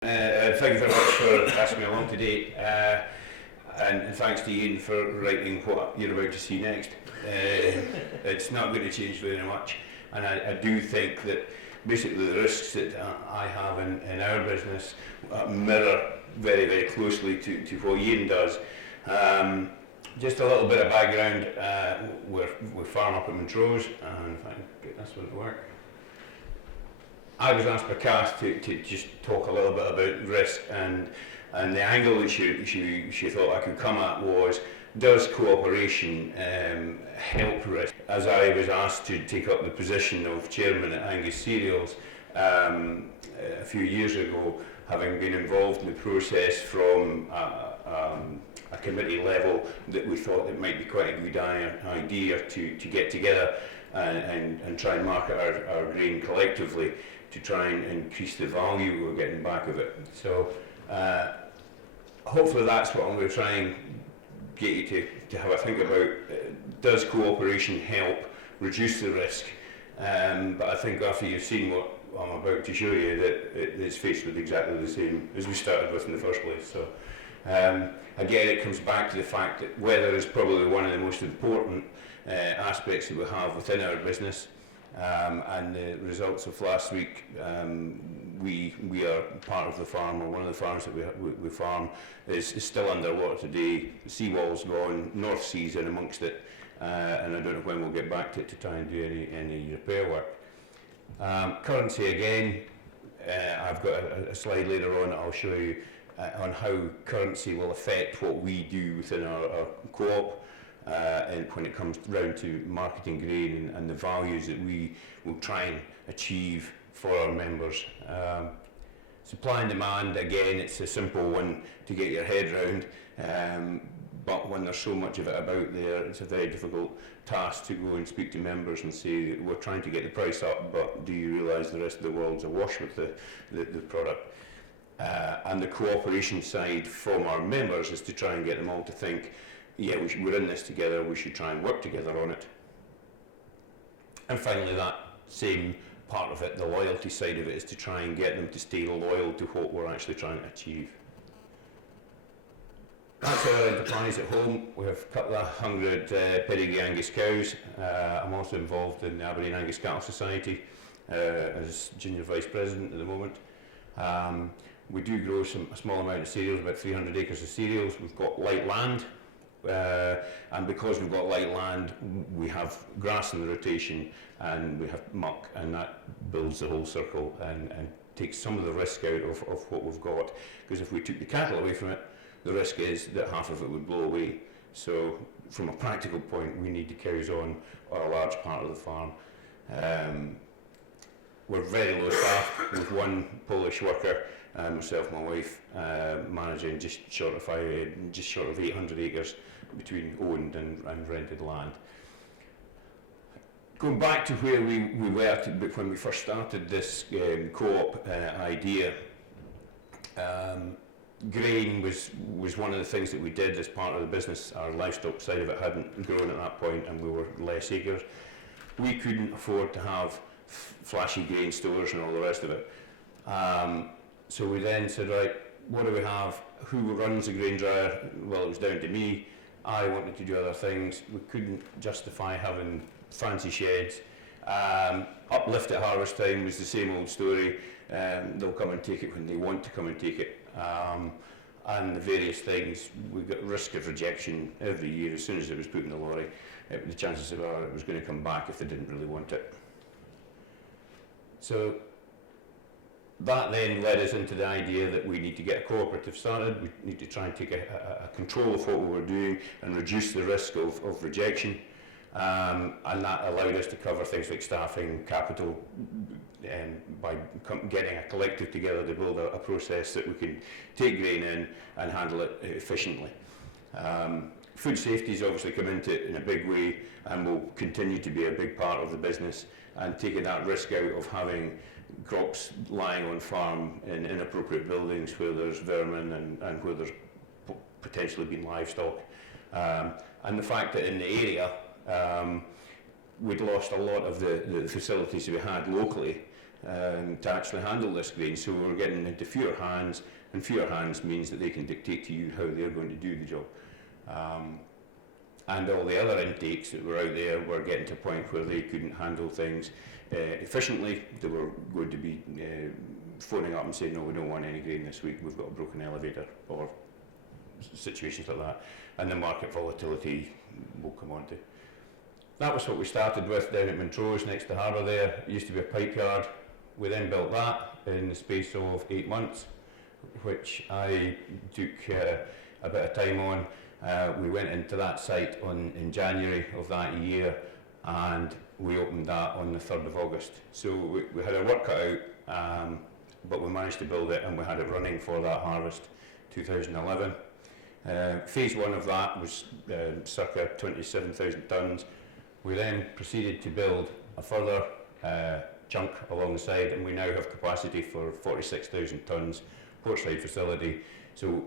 Thank you very much for asking me along today, and thanks to Ian for writing what you're about to see next. It's not going to change very much, and I do think that basically the risks that I have in our business mirror very, very closely to what Ian does. Just a little bit of background, we're farm up at Montrose, and if I can get this one to work. I was asked by Cass to just talk a little bit about risk, and the angle that she thought I could come at was, does cooperation help risk? As I was asked to take up the position of chairman at Angus Cereals a few years ago, having been involved in the process from a committee level, that we thought it might be quite a good idea to get together and try and market our grain collectively, to try and increase the value we're getting back of it. So hopefully that's what I'm going to try and get you to have a think about. Does cooperation help reduce the risk? But I think after you've seen what I'm about to show you, that it's faced with exactly the same as we started with in the first place. So again, it comes back to the fact that weather is probably one of the most important aspects that we have within our business. And the results of last week, we are part of the farm, or one of the farms that we farm is still underwater today. The seawall's gone, North Sea's in amongst it, and I don't know when we'll get back to try and do any repair work. Currency again, I've got a slide later on that I'll show you on how currency will affect what we do within our co-op. And when it comes round to marketing grain and the values that we will try and achieve for our members. Supply and demand, again, it's a simple one to get your head round, but when there's so much of it about there, it's a very difficult task to go and speak to members and say, we're trying to get the price up, but do you realise the rest of the world's awash with the product? And the cooperation side from our members is to try and get them all to think, yeah, we're in this together, we should try and work together on it. And finally, that same part of it, the loyalty side of it, is to try and get them to stay loyal to what we're actually trying to achieve. That's our enterprise at home. We have a couple of 100 pedigree Angus cows. I'm also involved in the Aberdeen Angus Cattle Society as junior vice president at the moment. We do grow a small amount of cereals, about 300 acres of cereals. We've got light land. And because we've got light land, we have grass in the rotation and we have muck, and that builds the whole circle and takes some of the risk out of what we've got. Because if we took the cattle away from it, the risk is that half of it would blow away. So from a practical point, we need the cows on a large part of the farm. We're very low staff with one Polish worker, myself and my wife, managing just short of 800 acres between owned and rented land. Going back to where we were when we first started this co-op idea, grain was one of the things that we did as part of the business. Our livestock side of it hadn't grown at that point, and we were less acres. We couldn't afford to have flashy grain stores and all the rest of it. So we then said, right, what do we have? Who runs the grain dryer? Well, it was down to me. I wanted to do other things. We couldn't justify having fancy sheds. Uplift at harvest time was the same old story. They'll come and take it when they want to come and take it. And the various things, we got risk of rejection every year. As soon as it was put in the lorry, the chances are it was going to come back if they didn't really want it. So that then led us into the idea that we need to get a cooperative started. We need to try and take a control of what we were doing and reduce the risk of rejection. And that allowed us to cover things like staffing, capital, by getting a collective together to build a process that we can take grain in and handle it efficiently. Food safety has obviously come into it in a big way and will continue to be a big part of the business, and taking that risk out of having crops lying on farm in inappropriate buildings where there's vermin and where there's potentially been livestock. And the fact that in the area we'd lost a lot of the facilities we had locally to actually handle this grain, so we were getting into fewer hands, and fewer hands means that they can dictate to you how they're going to do the job. And all the other intakes that were out there were getting to a point where they couldn't handle things efficiently. They were going to be phoning up and saying, no, we don't want any grain this week, we've got a broken elevator, or situations like that. And the market volatility we'll come on to. That was what we started with down at Montrose, next to harbour there. It used to be a pipe yard. We then built that in the space of 8 months, which I took a bit of time on. We went into that site in January of that year, and we opened that on the 3rd of August. So we had our work cut out, but we managed to build it, and we had it running for that harvest 2011. Phase 1 of that was circa 27,000 tonnes. We then proceeded to build a further chunk along the side, and we now have capacity for 46,000 tonnes, portside facility. So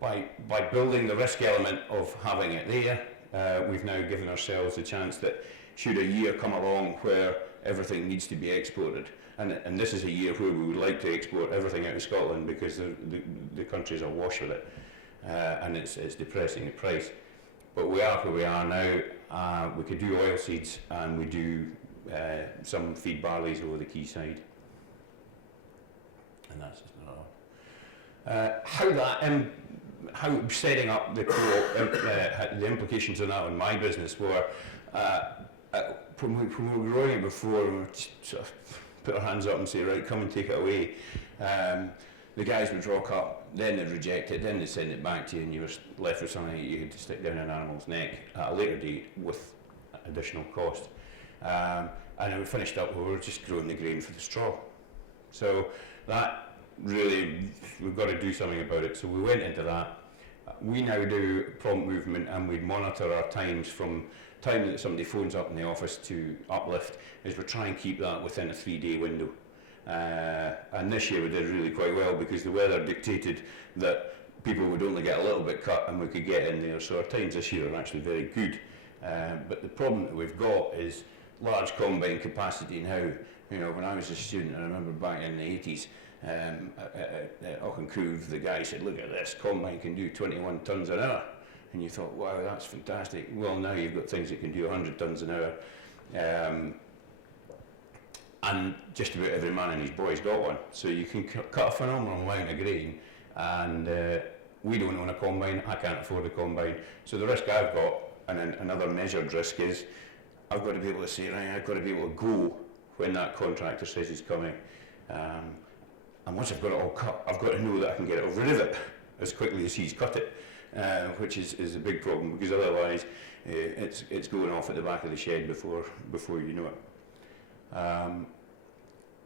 by building the risk element of having it there, we've now given ourselves a chance that should a year come along where everything needs to be exported, and this is a year where we would like to export everything out of Scotland because the country's awash with it, and it's depressing the price. But we are where we are now. We could do oilseeds, and we do some feed barleys over the quayside. And that's just another one. How setting up the co-op, the implications of that on my business were, when we were growing it before, we would sort of put our hands up and say, right, come and take it away. The guys would rock up, then they'd reject it, then they'd send it back to you, and you were left with something that you had to stick down an animal's neck at a later date with additional cost. And then we finished up where we were just growing the grain for the straw. So that really, we've got to do something about it. So we went into that. We now do prompt movement, and we monitor our times from time that somebody phones up in the office to uplift, is we try and keep that within a 3-day window. And this year we did really quite well because the weather dictated that people would only get a little bit cut and we could get in there, so our times this year are actually very good. But the problem that we've got is large combine capacity now. You know, when I was a student, I remember back in the 80s, at Auchencourt, the guy said, look at this, combine can do 21 tonnes an hour. And you thought, wow, that's fantastic. Well, now you've got things that can do 100 tonnes an hour. And just about every man and his boy's got one. So you can cut a phenomenal amount of grain, and we don't own a combine, I can't afford a combine. So the risk I've got, and another measured risk, is I've got to be able to say, right, I've got to be able to go when that contractor says he's coming. And once I've got it all cut, I've got to know that I can get rid of it as quickly as he's cut it, which is a big problem, because otherwise it's going off at the back of the shed before you know it.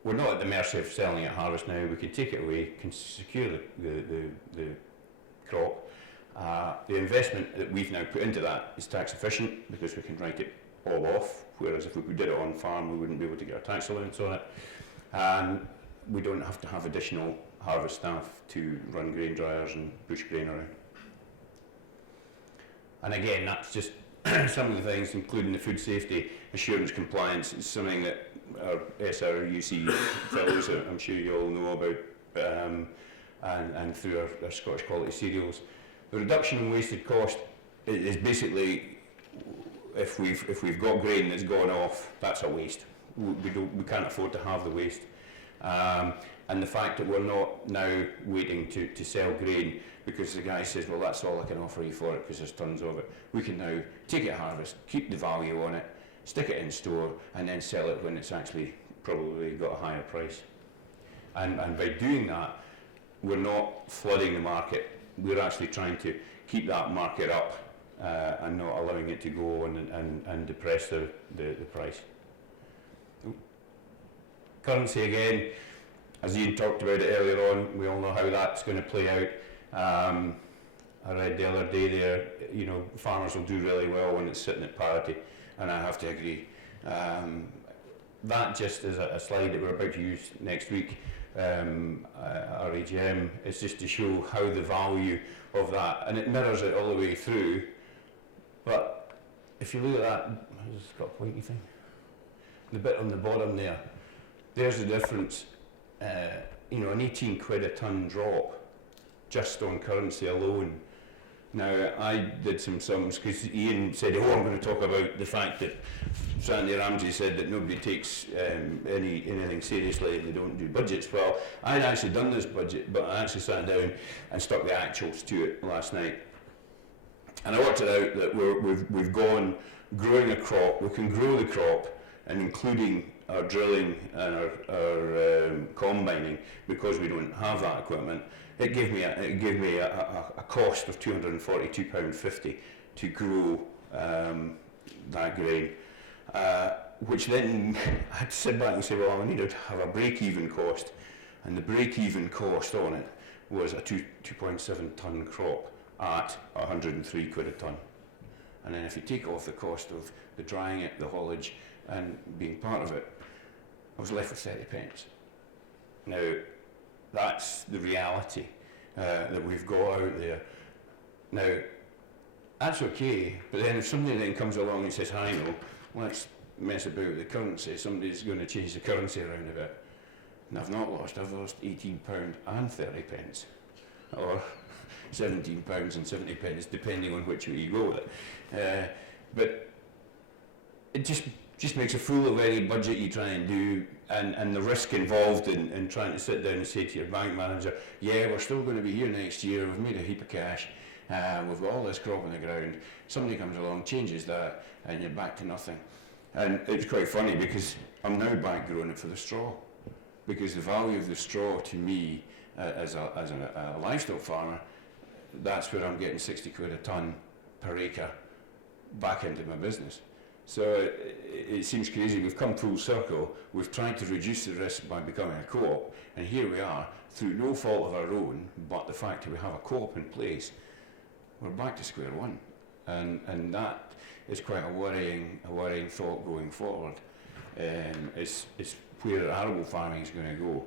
We're not at the mercy of selling at harvest now. We can take it away, can secure the crop. The investment that we've now put into that is tax efficient because we can write it all off, whereas if we did it on farm we wouldn't be able to get a tax allowance on it. And we don't have to have additional harvest staff to run grain dryers and push grain around. And again, that's just some of the things, including the food safety assurance compliance, is something that our SRUC fellows, I'm sure you all know about, and through our Scottish quality cereals. The reduction in wasted cost is basically, if we've got grain that's gone off, that's a waste. We can't afford to have the waste. And the fact that we're not now waiting to sell grain because the guy says, well, that's all I can offer you for it because there's tons of it. We can now take it at harvest, keep the value on it, stick it in store, and then sell it when it's actually probably got a higher price. And by doing that, we're not flooding the market. We're actually trying to keep that market up and not allowing it to go and depress the price. Currency again, as Ian talked about it earlier on, we all know how that's going to play out. I read the other day there, you know, farmers will do really well when it's sitting at parity, and I have to agree. That just is a slide that we're about to use next week, our AGM, is just to show how the value of that, and it mirrors it all the way through, but if you look at that, it's got a pointy thing. The bit on the bottom there, there's the difference. You know, an 18 quid a tonne drop just on currency alone. Now, I did some sums because Ian said, oh, I'm going to talk about the fact that Sandy Ramsey said that nobody takes anything seriously and they don't do budgets. Well, I'd actually done this budget, but I actually sat down and stuck the actuals to it last night. And I worked it out that we've gone growing a crop, we can grow the crop, and including our drilling and our combining, because we don't have that equipment, it gave me a cost of £242.50 to grow that grain, which then I had to sit back and say, well, I need to have a break-even cost, and the break-even cost on it was a 2.7 tonne crop at 103 quid a tonne. And then if you take off the cost of the drying it, the haulage, and being part of it, I was left with 30 pence. Now, that's the reality that we've got out there. Now, that's okay, but then if somebody then comes along and says, hi, no, let's mess about with the currency, somebody's going to change the currency around a bit. And I've not lost, I've lost £18 and 30 pence. Or £17 and 70 pence, depending on which way you go with it. But it just makes a fool of any budget you try and do, and the risk involved in trying to sit down and say to your bank manager, yeah, we're still going to be here next year, we've made a heap of cash, we've got all this crop on the ground, somebody comes along, changes that, and you're back to nothing. And it's quite funny because I'm now back growing it for the straw, because the value of the straw to me, as a livestock farmer, that's where I'm getting 60 quid a tonne per acre back into my business. So it seems crazy. We've come full circle. We've tried to reduce the risk by becoming a co-op, and here we are, through no fault of our own, but the fact that we have a co-op in place, we're back to square one. And that is quite a worrying thought going forward. It's where arable farming is going to go.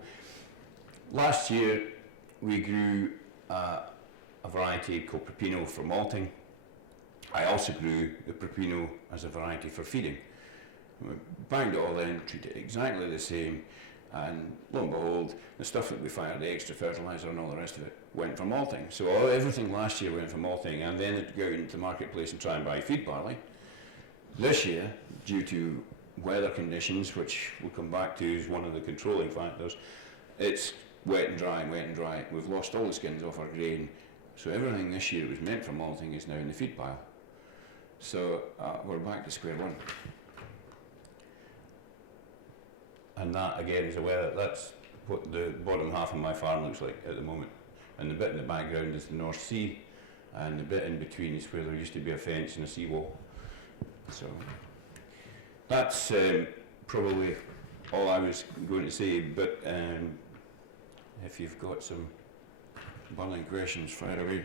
Last year, we grew a variety called Pepino for malting. I also grew the Pepino as a variety for feeding. We banged it all in, treated it exactly the same, and lo and behold, the stuff that we fired, the extra fertiliser and all the rest of it, went for malting. So everything last year went for malting, and then to go into the marketplace and try and buy feed barley. This year, due to weather conditions, which we'll come back to as one of the controlling factors, it's wet and dry and wet and dry. We've lost all the skins off our grain, so everything this year that was meant for malting is now in the feed pile. So we're back to square one. And that again is a weather, that's what the bottom half of my farm looks like at the moment. And the bit in the background is the North Sea, and the bit in between is where there used to be a fence and a seawall. So that's probably all I was going to say, but if you've got some burning questions, fire away.